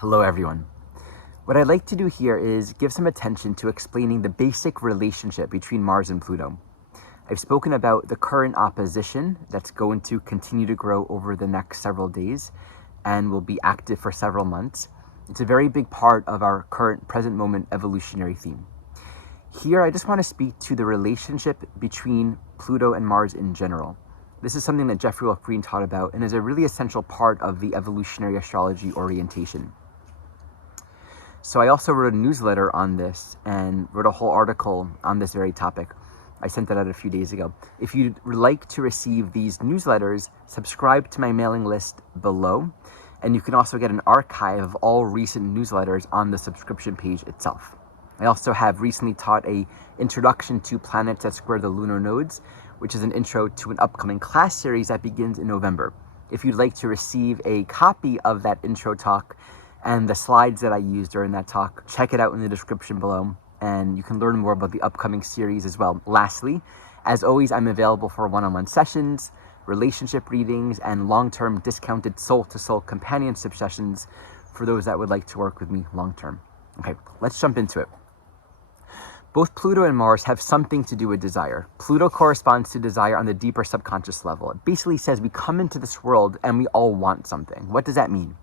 Hello everyone. What I'd like to do here is give some attention to explaining the basic relationship between Mars and Pluto. I've spoken about the current opposition that's going to continue to grow over the next several days and will be active for several months. It's a very big part of our current present moment evolutionary theme. Here I just want to speak to the relationship between Pluto and Mars in general. This is something that Jeffrey Wolf Green taught about and is a really essential part of the evolutionary astrology orientation. So I also wrote a newsletter on this and wrote a whole article on this very topic. I sent that out a few days ago. If you'd like to receive these newsletters, subscribe to my mailing list below, and you can also get an archive of all recent newsletters on the subscription page itself. I also have recently taught a introduction to planets that square the lunar nodes, which is an intro to an upcoming class series that begins in November. If you'd like to receive a copy of that intro talk and the slides that I used during that talk, check it out in the description below, and you can learn more about the upcoming series as well. Lastly, as always, I'm available for one-on-one sessions, relationship readings, and long-term discounted soul-to-soul companionship sessions for those that would like to work with me long-term. Okay, let's jump into it. Both Pluto and Mars have something to do with desire. Pluto corresponds to desire on the deeper subconscious level. It basically says we come into this world and we all want something. What does that mean?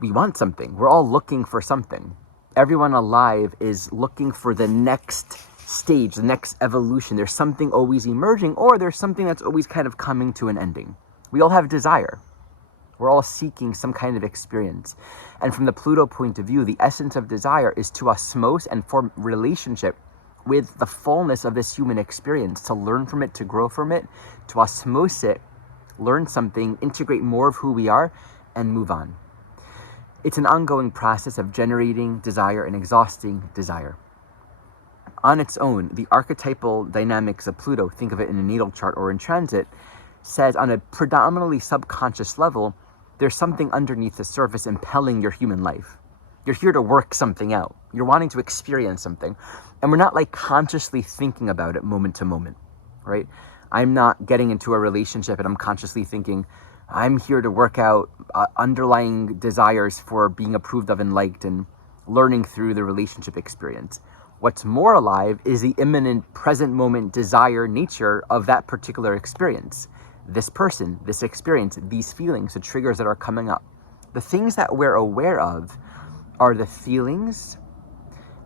We want something. We're all looking for something. Everyone alive is looking for the next stage, the next evolution. There's something always emerging, or there's something that's always kind of coming to an ending. We all have desire. We're all seeking some kind of experience. And from the Pluto point of view, the essence of desire is to osmose and form relationship with the fullness of this human experience, to learn from it, to grow from it, to osmose it, learn something, integrate more of who we are, and move on. It's an ongoing process of generating desire and exhausting desire. On its own, the archetypal dynamics of Pluto, think of it in a natal chart or in transit, says on a predominantly subconscious level, there's something underneath the surface impelling your human life. You're here to work something out. You're wanting to experience something. And we're not like consciously thinking about it moment to moment, right? I'm not getting into a relationship and I'm consciously thinking, I'm here to work out underlying desires for being approved of and liked and learning through the relationship experience. What's more alive is the imminent present moment desire nature of that particular experience. This person, this experience, these feelings, the triggers that are coming up. The things that we're aware of are the feelings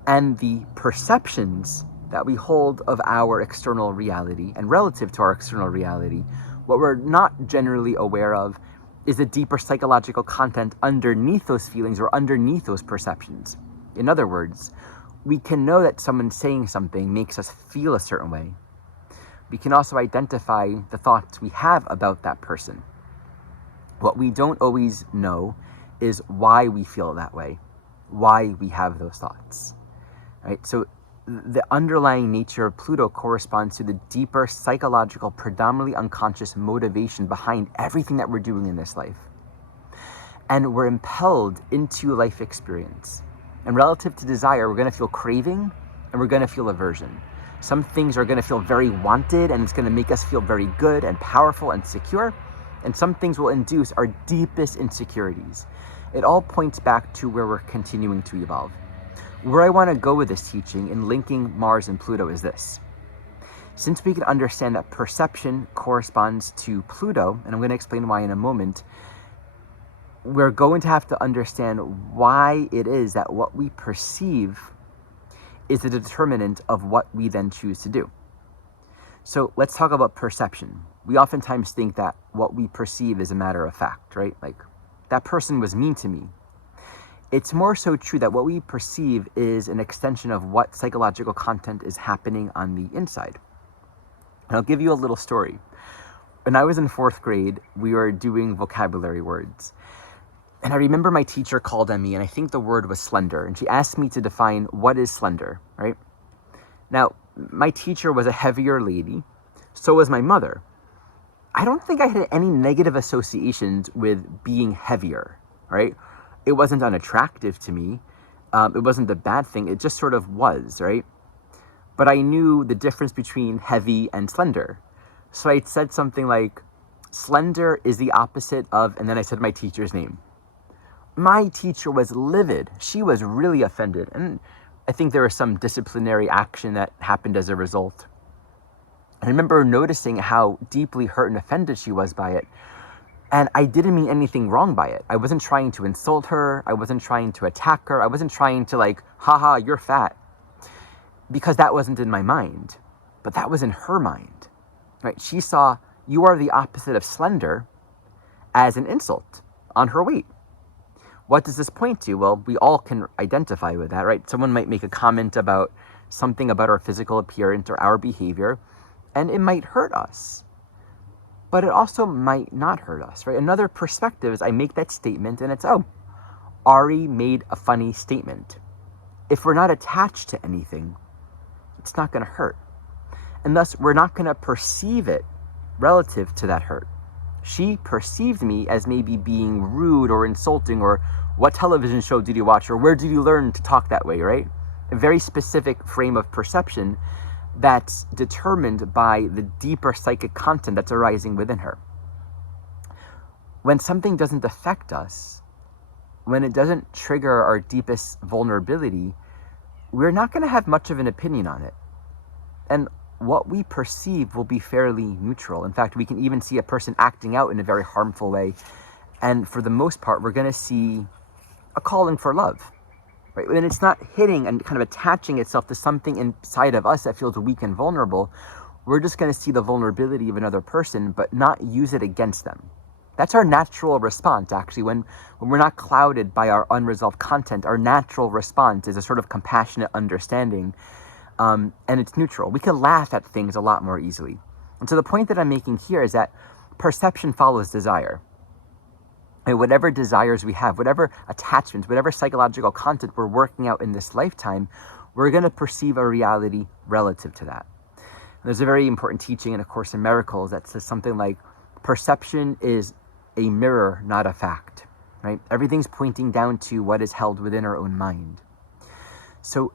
and the perceptions that we hold of our external reality and relative to our external reality. What we're not generally aware of is the deeper psychological content underneath those feelings or underneath those perceptions. In other words, we can know that someone saying something makes us feel a certain way. We can also identify the thoughts we have about that person. What we don't always know is why we feel that way, why we have those thoughts, right? So the underlying nature of Pluto corresponds to the deeper psychological, predominantly unconscious motivation behind everything that we're doing in this life. And we're impelled into life experience. And relative to desire, we're going to feel craving and we're going to feel aversion. Some things are going to feel very wanted and it's going to make us feel very good and powerful and secure. And some things will induce our deepest insecurities. It all points back to where we're continuing to evolve. Where I want to go with this teaching in linking Mars and Pluto is this. Since we can understand that perception corresponds to Pluto, and I'm going to explain why in a moment, we're going to have to understand why it is that what we perceive is the determinant of what we then choose to do. So let's talk about perception. We oftentimes think that what we perceive is a matter of fact, right? Like, that person was mean to me. It's more so true that what we perceive is an extension of what psychological content is happening on the inside. And I'll give you a little story. When I was in 4th grade, we were doing vocabulary words. And I remember my teacher called on me, and I think the word was slender. And she asked me to define what is slender, right? Now, my teacher was a heavier lady. So was my mother. I don't think I had any negative associations with being heavier, right? It wasn't unattractive to me. It wasn't a bad thing. It just sort of was, right? But I knew the difference between heavy and slender. So I said something like, slender is the opposite of, and then I said my teacher's name. My teacher was livid. She was really offended. And I think there was some disciplinary action that happened as a result. And I remember noticing how deeply hurt and offended she was by it. And I didn't mean anything wrong by it. I wasn't trying to insult her. I wasn't trying to attack her. I wasn't trying to like, haha, you're fat. Because that wasn't in my mind. But that was in her mind. Right? She saw you are the opposite of slender as an insult on her weight. What does this point to? Well, we all can identify with that, right? Someone might make a comment about something about our physical appearance or our behavior, and it might hurt us. But it also might not hurt us, right? Another perspective is I make that statement and it's, oh, Ari made a funny statement. If we're not attached to anything, it's not going to hurt. And thus, we're not going to perceive it relative to that hurt. She perceived me as maybe being rude or insulting, or what television show did you watch, or where did you learn to talk that way, right? A very specific frame of perception that's determined by the deeper psychic content that's arising within her. When something doesn't affect us, when it doesn't trigger our deepest vulnerability, we're not going to have much of an opinion on it. And what we perceive will be fairly neutral. In fact, we can even see a person acting out in a very harmful way. And for the most part, we're going to see a calling for love. Right? When it's not hitting and kind of attaching itself to something inside of us that feels weak and vulnerable, we're just going to see the vulnerability of another person, but not use it against them. That's our natural response, actually. When we're not clouded by our unresolved content, our natural response is a sort of compassionate understanding. And it's neutral. We can laugh at things a lot more easily. And so the point that I'm making here is that perception follows desire. And whatever desires we have, whatever attachments, whatever psychological content we're working out in this lifetime, we're going to perceive a reality relative to that. And there's a very important teaching in A Course in Miracles that says something like, perception is a mirror, not a fact. Right? Everything's pointing down to what is held within our own mind. So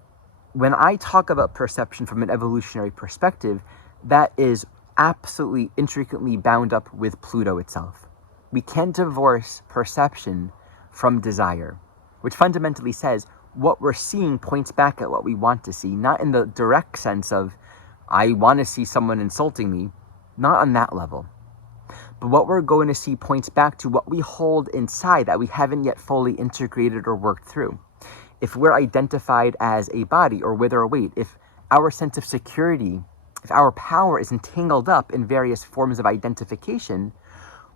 when I talk about perception from an evolutionary perspective, that is absolutely intricately bound up with Pluto itself. We can't divorce perception from desire, which fundamentally says what we're seeing points back at what we want to see, not in the direct sense of, I want to see someone insulting me, not on that level. But what we're going to see points back to what we hold inside that we haven't yet fully integrated or worked through. If we're identified as a body or with our weight, if our sense of security, if our power is entangled up in various forms of identification,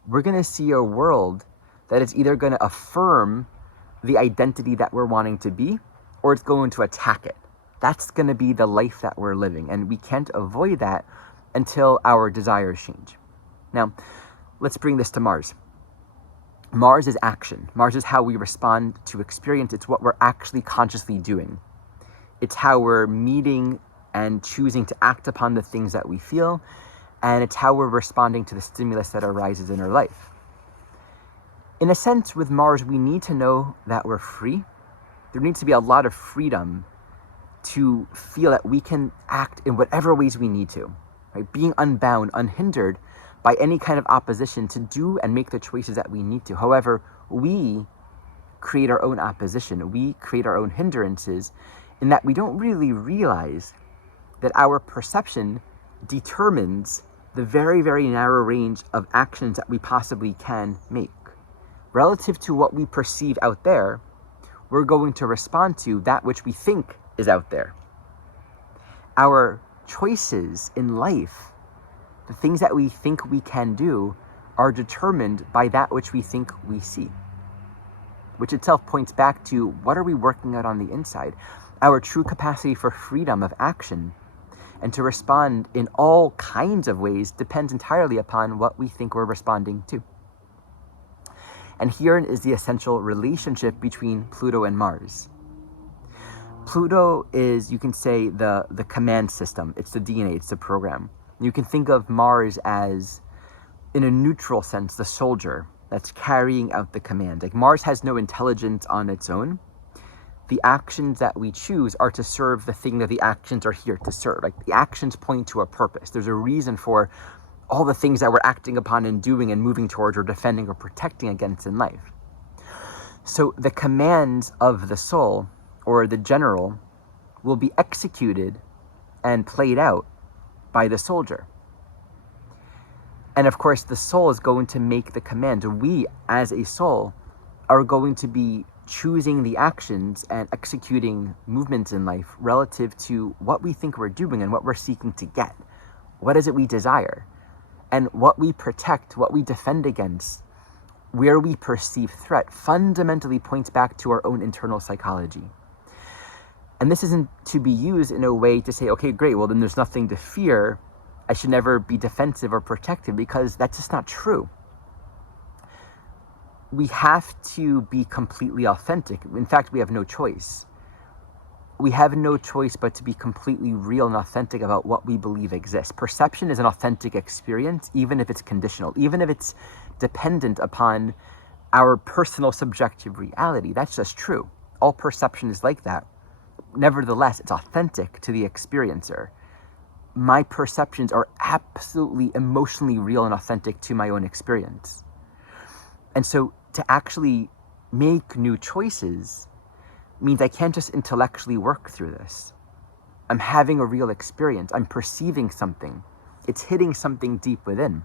we're going to see a world that is either going to affirm the identity that we're wanting to be, or it's going to attack it. That's going to be the life that we're living. And we can't avoid that until our desires change. Now, let's bring this to Mars. Mars is action. Mars is how we respond to experience. It's what we're actually consciously doing. It's how we're meeting and choosing to act upon the things that we feel, and it's how we're responding to the stimulus that arises in our life. In a sense, with Mars, we need to know that we're free. There needs to be a lot of freedom to feel that we can act in whatever ways we need to, right? Being unbound, unhindered by any kind of opposition to do and make the choices that we need to. However, we create our own opposition. We create our own hindrances in that we don't really realize that our perception determines the very, very narrow range of actions that we possibly can make. Relative to what we perceive out there, we're going to respond to that which we think is out there. Our choices in life, the things that we think we can do, are determined by that which we think we see, which itself points back to what are we working out on the inside. Our true capacity for freedom of action and to respond in all kinds of ways depends entirely upon what we think we're responding to. And herein is the essential relationship between Pluto and Mars. Pluto is, you can say, the command system. It's the DNA, it's the program. You can think of Mars as, in a neutral sense, the soldier that's carrying out the command. Like, Mars has no intelligence on its own. The actions that we choose are to serve the thing that the actions are here to serve. Like, the actions point to a purpose. There's a reason for all the things that we're acting upon and doing and moving towards or defending or protecting against in life. So the commands of the soul or the general will be executed and played out by the soldier. And of course, the soul is going to make the command. We, as a soul, are going to be choosing the actions and executing movements in life relative to what we think we're doing and what we're seeking to get. What is it we desire? And what we protect, what we defend against, where we perceive threat, fundamentally points back to our own internal psychology. And this isn't to be used in a way to say, okay, great, well, then there's nothing to fear. I should never be defensive or protective, because that's just not true. We have to be completely authentic. In fact, we have no choice. We have no choice but to be completely real and authentic about what we believe exists. Perception is an authentic experience, even if it's conditional, even if it's dependent upon our personal subjective reality. That's just true. All perception is like that. Nevertheless, it's authentic to the experiencer. My perceptions are absolutely emotionally real and authentic to my own experience. And so to actually make new choices means I can't just intellectually work through this. I'm having a real experience. I'm perceiving something. It's hitting something deep within.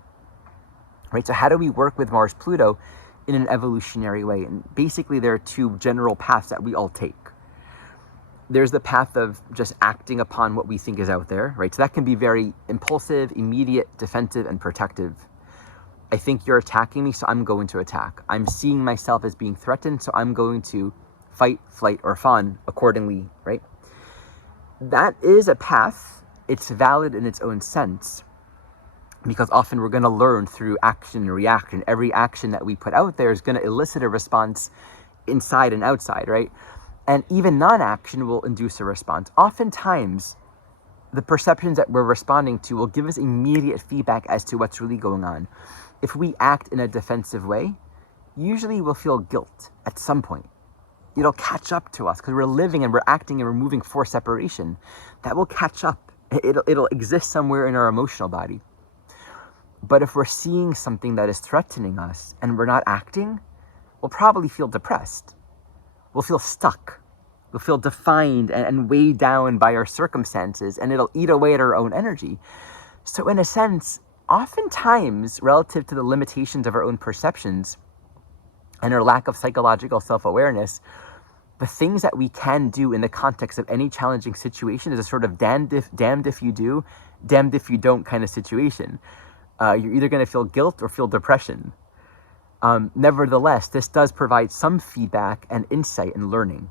Right? So how do we work with Mars Pluto in an evolutionary way? And basically there are two general paths that we all take. There's the path of just acting upon what we think is out there, right? So that can be very impulsive, immediate, defensive, and protective. I think you're attacking me, so I'm going to attack. I'm seeing myself as being threatened, so I'm going to fight, flight, or fawn accordingly, right? That is a path. It's valid in its own sense, because often we're going to learn through action and reaction. Every action that we put out there is going to elicit a response inside and outside, right? And even non-action will induce a response. Oftentimes, the perceptions that we're responding to will give us immediate feedback as to what's really going on. If we act in a defensive way, usually we'll feel guilt at some point. It'll catch up to us because we're living and we're acting and we're moving for separation. That will catch up. It'll exist somewhere in our emotional body. But if we're seeing something that is threatening us and we're not acting, we'll probably feel depressed. We'll feel stuck. We'll feel defined and weighed down by our circumstances, and it'll eat away at our own energy. So in a sense, oftentimes, relative to the limitations of our own perceptions and our lack of psychological self-awareness, the things that we can do in the context of any challenging situation is a sort of damned if you do, damned if you don't kind of situation. You're either going to feel guilt or feel depression. Nevertheless, this does provide some feedback and insight and learning.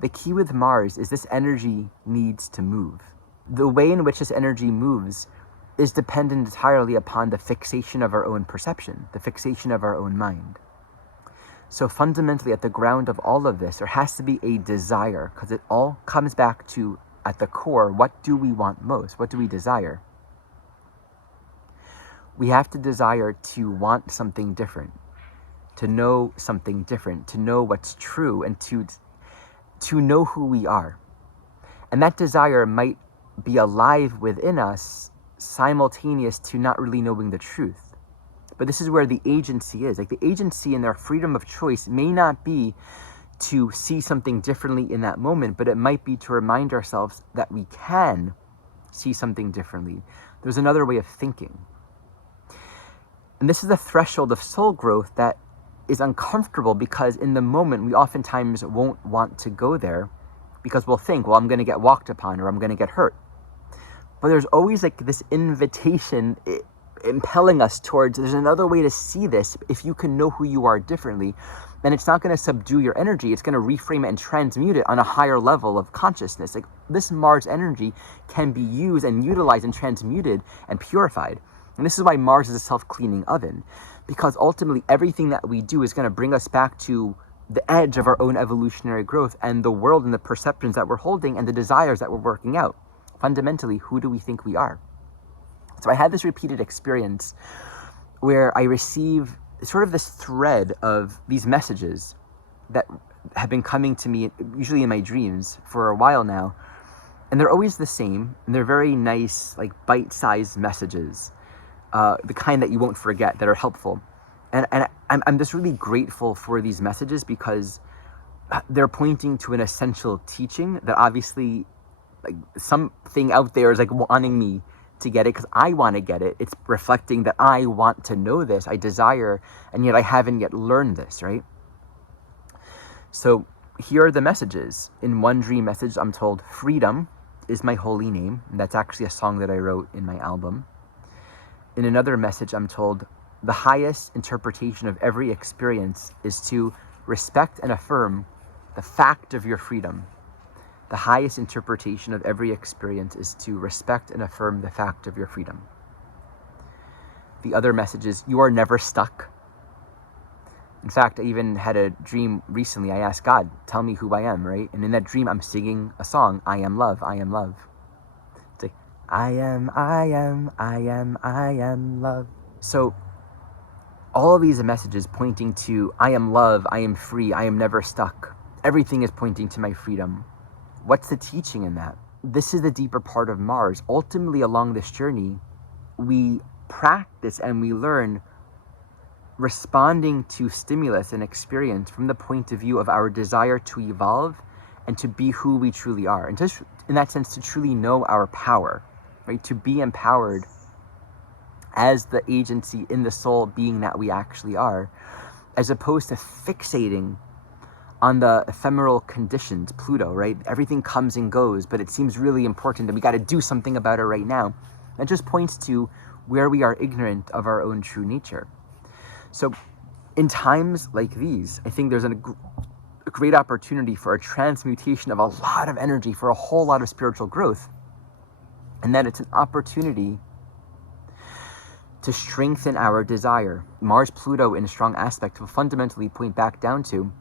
The key with Mars is this energy needs to move. The way in which this energy moves is dependent entirely upon the fixation of our own perception, the fixation of our own mind. So fundamentally, at the ground of all of this, there has to be a desire, because it all comes back to, at the core, what do we want most? What do we desire? We have to desire to want something different, to know something different, to know what's true, and to know who we are. And that desire might be alive within us, simultaneous to not really knowing the truth. But this is where the agency is. Like, the agency and our freedom of choice may not be to see something differently in that moment, but it might be to remind ourselves that we can see something differently. There's another way of thinking. And this is the threshold of soul growth that is uncomfortable, because in the moment we oftentimes won't want to go there, because we'll think, well, I'm going to get walked upon or I'm going to get hurt. But there's always like this invitation impelling us towards, there's another way to see this. If you can know who you are differently, then it's not going to subdue your energy. It's going to reframe it and transmute it on a higher level of consciousness. Like, this Mars energy can be used and utilized and transmuted and purified. And this is why Mars is a self-cleaning oven, because ultimately everything that we do is going to bring us back to the edge of our own evolutionary growth and the world and the perceptions that we're holding and the desires that we're working out. Fundamentally, who do we think we are? So I had this repeated experience where I receive sort of this thread of these messages that have been coming to me, usually in my dreams, for a while now. And they're always the same, and they're very nice, like bite-sized messages. The kind that you won't forget, that are helpful. And I'm just really grateful for these messages because they're pointing to an essential teaching that obviously like something out there is like wanting me to get it because I want to get it. It's reflecting that I want to know this, I desire, and yet I haven't yet learned this, right? So here are the messages. In one dream message, I'm told, freedom is my holy name. And that's actually a song that I wrote in my album. In another message, I'm told, the highest interpretation of every experience is to respect and affirm the fact of your freedom. The highest interpretation of every experience is to respect and affirm the fact of your freedom. The other message is, you are never stuck. In fact, I even had a dream recently. I asked God, tell me who I am, right? And in that dream, I'm singing a song, I am love, I am love. It's like, I am love. So all of these messages pointing to, I am love, I am free, I am never stuck. Everything is pointing to my freedom. What's the teaching in that? This is the deeper part of Mars. Ultimately, along this journey, we practice and we learn responding to stimulus and experience from the point of view of our desire to evolve and to be who we truly are. And just in that sense, to truly know our power, right? To be empowered as the agency in the soul being that we actually are, as opposed to fixating on the ephemeral conditions, Pluto, right? Everything comes and goes, but it seems really important and we got to do something about it right now. That just points to where we are ignorant of our own true nature. So in times like these, I think there's a great opportunity for a transmutation of a lot of energy, for a whole lot of spiritual growth. And that it's an opportunity to strengthen our desire. Mars-Pluto in a strong aspect will fundamentally point back down to,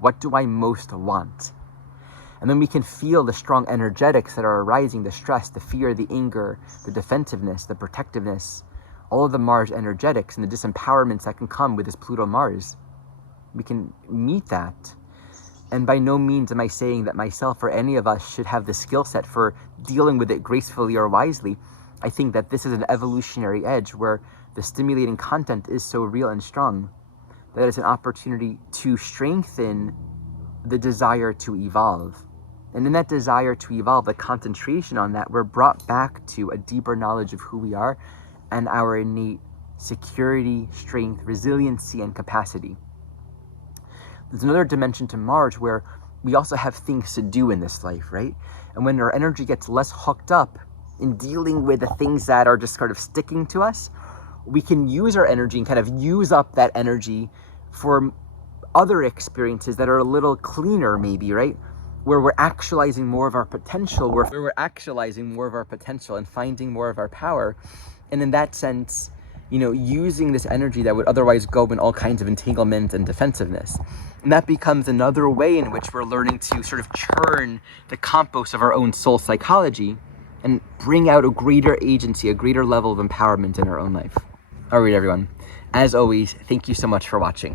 what do I most want? And then we can feel the strong energetics that are arising, the stress, the fear, the anger, the defensiveness, the protectiveness, all of the Mars energetics and the disempowerments that can come with this Pluto-Mars. We can meet that. And by no means am I saying that myself or any of us should have the skill set for dealing with it gracefully or wisely. I think that this is an evolutionary edge where the stimulating content is so real and strong that it's an opportunity to strengthen the desire to evolve. And in that desire to evolve, the concentration on that, we're brought back to a deeper knowledge of who we are and our innate security, strength, resiliency, and capacity. There's another dimension to Mars where we also have things to do in this life, right? And when our energy gets less hooked up in dealing with the things that are just sort of sticking to us, we can use our energy and kind of use up that energy for other experiences that are a little cleaner maybe, right? Where we're actualizing more of our potential, where we're actualizing more of our potential and finding more of our power. And in that sense, you know, using this energy that would otherwise go in all kinds of entanglement and defensiveness. And that becomes another way in which we're learning to sort of churn the compost of our own soul psychology and bring out a greater agency, a greater level of empowerment in our own life. All right, everyone. As always, thank you so much for watching.